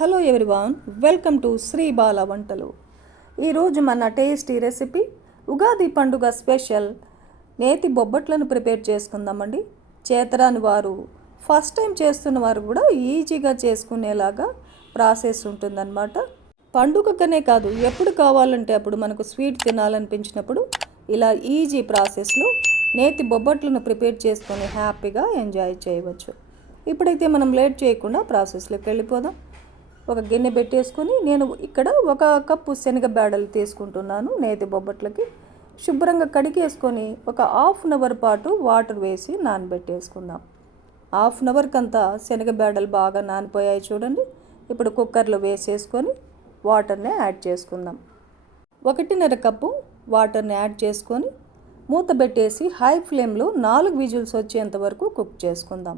Hello everyone welcome to Shri Bala వంటలు. ఈరోజు మన టేస్టీ రెసిపీ ఉగాది పండుగ స్పెషల్. నేతి బొబ్బట్లను ప్రిపేర్ చేసుకుందామండి. చేతరాని వారు ఫస్ట్ టైం చేస్తున్న వారు కూడా ఈజీగా చేసుకునేలాగా ప్రాసెస్ ఉంటుందన్నమాట. పండుగకనే కాదు ఎప్పుడు కావాలంటే అప్పుడు మనకు స్వీట్ తినాలనిపించినప్పుడు ఇలా ఈజీ ప్రాసెస్లో నేతి బొబ్బట్లను ప్రిపేర్ చేసుకొని హ్యాపీగా ఎంజాయ్ చేయవచ్చు. ఇప్పుడైతే మనం లేట్ చేయకుండా ప్రాసెస్లోకి వెళ్ళిపోదాం. ఒక గిన్నె పెట్టేసుకొని నేను ఇక్కడ ఒక కప్పు శనగ బేడలు తీసుకుంటున్నాను నేతి బొబ్బట్లకి. శుభ్రంగా కడిగేసుకొని ఒక హాఫ్ అన్ అవర్ పాటు వాటర్ వేసి నానబెట్టేసుకుందాం. హాఫ్ అన్ అవర్కి అంతా శనగ బేడలు బాగా నానిపోయాయి చూడండి. ఇప్పుడు కుక్కర్లో వేసేసుకొని వాటర్ని యాడ్ చేసుకుందాం. ఒకటిన్నర కప్పు వాటర్ని యాడ్ చేసుకొని మూత పెట్టేసి హై ఫ్లేమ్లో నాలుగు విజిల్స్ వచ్చేంత వరకు కుక్ చేసుకుందాం.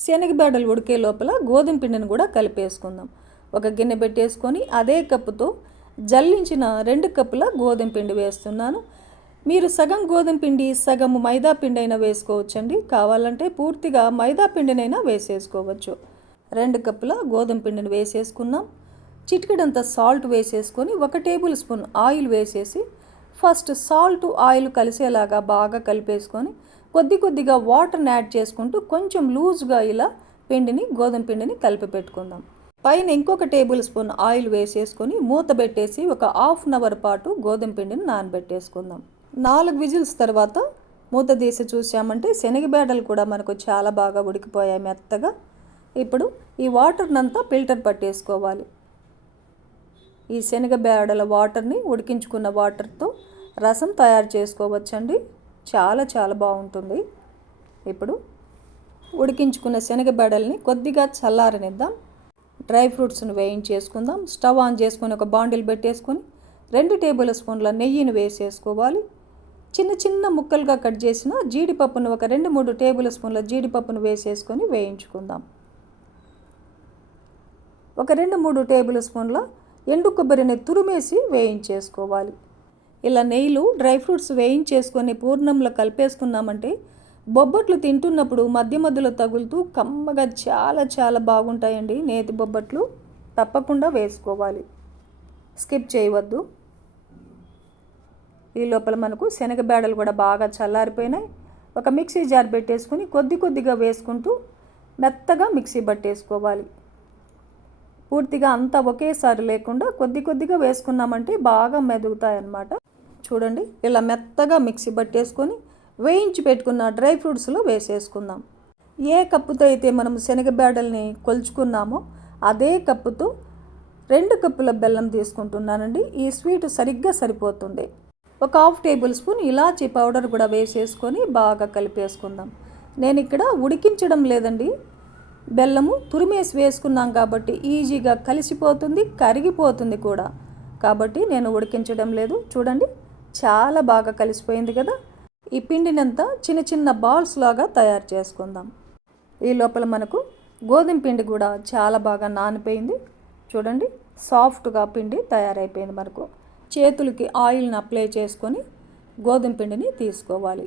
శనగబేడలు ఉడికే లోపల గోధుమ పిండిని కూడా కలిపేసుకుందాం. ఒక గిన్నె పెట్టేసుకొని అదే కప్పుతో జల్లించిన రెండు కప్పుల గోధుమ పిండి వేస్తున్నాను. మీరు సగం గోధుమ పిండి సగం మైదా పిండి అయినా వేసుకోవచ్చండి. కావాలంటే పూర్తిగా మైదా పిండినైనా వేసేసుకోవచ్చు. రెండు కప్పుల గోధుమ పిండిని వేసేసుకున్నాం. చిటికెడంత సాల్ట్ వేసేసుకొని ఒక టేబుల్ స్పూన్ ఆయిల్ వేసేసి ఫస్ట్ సాల్ట్ ఆయిల్ కలిసేలాగా బాగా కలిపేసుకొని కొద్ది కొద్దిగా వాటర్ని యాడ్ చేసుకుంటూ కొంచెం లూజ్గా ఇలా పిండిని గోధుమ పిండిని కలిపి పెట్టుకుందాం. పైన ఇంకొక టేబుల్ స్పూన్ ఆయిల్ వేసేసుకొని మూత పెట్టేసి ఒక హాఫ్ అన్ అవర్ పాటు గోధుమ పిండిని నానబెట్టేసుకుందాం. నాలుగు విజిల్స్ తర్వాత మూత తీసి చూసామంటే శనగబేడలు కూడా మనకు చాలా బాగా ఉడికిపోయాయి మెత్తగా. ఇప్పుడు ఈ వాటర్నంతా ఫిల్టర్ పట్టేసుకోవాలి. ఈ శనగబేడల వాటర్ని ఉడికించుకున్న వాటర్తో రసం తయారు చేసుకోవచ్చండి. చాలా చాలా బాగుంటుంది. ఇప్పుడు ఉడికించుకున్న శనగబేడల్ని కొద్దిగా చల్లారనిద్దాం. డ్రై ఫ్రూట్స్ని వేయించేసుకుందాం. స్టవ్ ఆన్ చేసుకొని ఒక బాండిల్ పెట్టేసుకొని రెండు టేబుల్ స్పూన్ల నెయ్యిని వేసేసుకోవాలి. చిన్న చిన్న ముక్కలుగా కట్ చేసిన జీడిపప్పును ఒక రెండు మూడు టేబుల్ స్పూన్ల జీడిపప్పును వేసేసుకొని వేయించుకుందాం. ఒక రెండు మూడు టేబుల్ స్పూన్ల ఎండు కొబ్బరిని తురిమేసి వేయించేసుకోవాలి. ఇలా నెయ్యిలు డ్రై ఫ్రూట్స్ వేయించేసుకొని పూర్ణంలో కలిపేసుకున్నామంటే బొబ్బట్లు తింటున్నప్పుడు మధ్య మధ్యలో తగులుతూ కమ్మగా చాలా చాలా బాగుంటాయండి నేతి బొబ్బట్లు. తప్పకుండా వేసుకోవాలి. స్కిప్ చేయవద్దు. ఈ లోపల మనకు శనగబేడలు కూడా బాగా చల్లారిపోయినాయి. ఒక మిక్సీ జార్ పెట్టేసుకుని కొద్ది కొద్దిగా వేసుకుంటూ మెత్తగా మిక్సీ పట్టేసుకోవాలి. పూర్తిగా అంతా ఒకేసారి లేకుండా కొద్ది కొద్దిగా వేసుకున్నామంటే బాగా మెదుగుతాయి అన్నమాట చూడండి ఇలా మెత్తగా మిక్సీ పట్టేసుకొని వేయించి పెట్టుకున్న డ్రై ఫ్రూట్స్లో వేసేసుకుందాం. ఏ కప్పుతో అయితే మనం శనగబేడల్ని కొలుచుకున్నామో అదే కప్పుతో రెండు కప్పుల బెల్లం తీసుకుంటున్నానండి. ఈ స్వీట్ సరిగ్గా సరిపోతుంది. ఒక హాఫ్ టేబుల్ స్పూన్ ఇలాచీ పౌడర్ కూడా వేసేసుకొని బాగా కలిపేసుకుందాం. నేను ఇక్కడ ఉడికించడం లేదండి. బెల్లము తురిమేసి వేసుకున్నాం కాబట్టి ఈజీగా కలిసిపోతుంది కరిగిపోతుంది కూడా. కాబట్టి నేను ఉడికించడం లేదు. చూడండి చాలా బాగా కలిసిపోయింది కదా. ఈ పిండినంతా చిన్న చిన్న బాల్స్ లాగా తయారు చేసుకుందాం. ఈ లోపల మనకు గోధుమ పిండి కూడా చాలా బాగా నానిపోయింది. చూడండి సాఫ్ట్గా పిండి తయారైపోయింది మనకు. చేతులకి ఆయిల్ని అప్లై చేసుకొని గోధుమ పిండిని తీసుకోవాలి.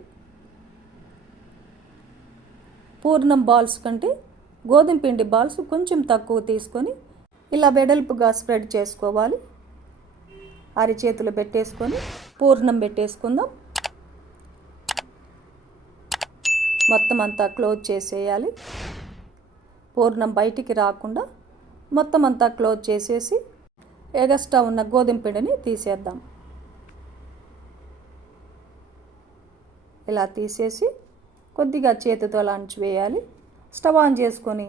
పూర్ణం బాల్స్ కంటే గోధుమ పిండి బాల్స్ కొంచెం తక్కువ తీసుకొని ఇలా వెడల్పుగా స్ప్రెడ్ చేసుకోవాలి. అరిచేతులు పెట్టేసుకొని పూర్ణం పెట్టేసుకుందాం. మొత్తం అంతా క్లోజ్ చేసేయాలి. పూర్ణం బయటికి రాకుండా మొత్తం అంతా క్లోజ్ చేసేసి ఎగస్ట్రా ఉన్న గోధుమ పిండిని తీసేద్దాం. ఇలా తీసేసి కొద్దిగా చేతితో లాంచి వేయాలి. స్టవ్ ఆన్ చేసుకొని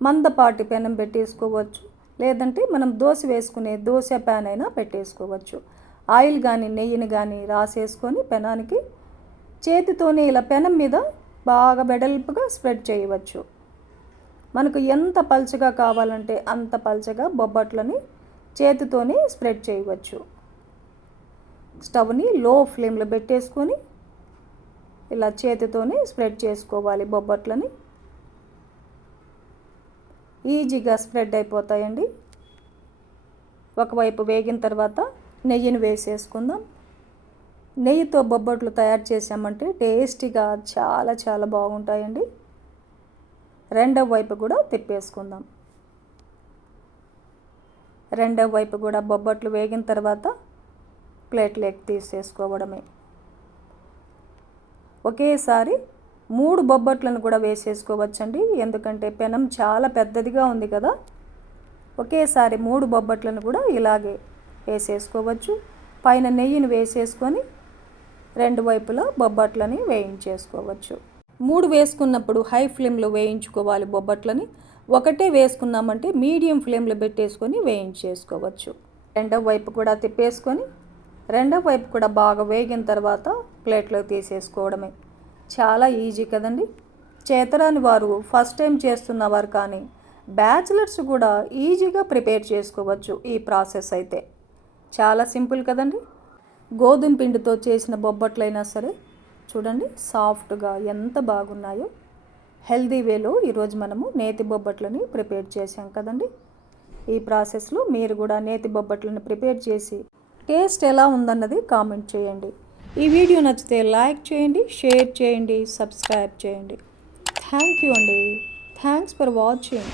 మందపాటి పెనం పెట్టేసుకోవచ్చు. లేదంటే మనం దోశ వేసుకునే దోశ ప్యాన్ అయినా పెట్టేసుకోవచ్చు. ఆయిల్ కానీ నెయ్యిని కానీ రాసేసుకొని పెనానికి చేతితోనే ఇలా పెనం మీద బాగా వెడల్పుగా స్ప్రెడ్ చేయవచ్చు. మనకు ఎంత పల్చగా కావాలంటే అంత పల్చగా బొబ్బట్లని చేతితోనే స్ప్రెడ్ చేయవచ్చు. స్టవ్ని లో ఫ్లేమ్లో పెట్టేసుకొని ఇలా చేతితోనే స్ప్రెడ్ చేసుకోవాలి బొబ్బట్లని. ఈజీగా స్ప్రెడ్ అయిపోతాయండి. ఒకవైపు వేగిన తర్వాత నెయ్యిని వేసేసుకుందాం. నెయ్యితో బొబ్బట్లు తయారు చేసామంటే టేస్టీగా చాలా చాలా బాగుంటాయండి. రెండవ వైపు కూడా తిప్పేసుకుందాం. రెండవ వైపు కూడా బొబ్బట్లు వేగిన తర్వాత ప్లేట్లోకి తీసేసుకోవడమే ఒకేసారి మూడు బొబ్బట్లను కూడా వేసేసుకోవచ్చండి. ఎందుకంటే పెనం చాలా పెద్దదిగా ఉంది కదా. ఒకేసారి మూడు బొబ్బట్లను కూడా ఇలాగే వేసేసుకోవచ్చు. పైన నెయ్యిని వేసేసుకొని రెండు వైపులా బొబ్బట్లని వేయించేసుకోవచ్చు. మూడు వేసుకున్నప్పుడు హై ఫ్లేమ్లో వేయించుకోవాలి బొబ్బట్లని. ఒకటే వేసుకున్నామంటే మీడియం ఫ్లేమ్లో పెట్టేసుకొని వేయించేసుకోవచ్చు. రెండవ వైపు కూడా తిప్పేసుకొని రెండవ వైపు కూడా బాగా వేగిన తర్వాత ప్లేట్లో తీసేసుకోవడమే. చాలా ఈజీ కదండి. చేతరాని వారు ఫస్ట్ టైం చేస్తున్నవారు కానీ బ్యాచిలర్స్ కూడా ఈజీగా ప్రిపేర్ చేసుకోవచ్చు ఈ ప్రాసెస్ అయితే. చాలా సింపుల్ కదండి. గోధుమ పిండితో చేసిన బొబ్బట్లైనా సరే చూడండి సాఫ్ట్గా ఎంత బాగున్నాయో. హెల్దీ వేలో ఈరోజు మనము నేతి బొబ్బట్లని ప్రిపేర్ చేసాం కదండి. ఈ ప్రాసెస్లో మీరు కూడా నేతి బొబ్బట్లను ప్రిపేర్ చేసి టేస్ట్ ఎలా ఉందన్నది కామెంట్ చేయండి. ఈ వీడియో నచ్చితే లైక్ చేయండి షేర్ చేయండి సబ్స్క్రైబ్ చేయండి. థ్యాంక్ యూ అండి. Thanks for watching.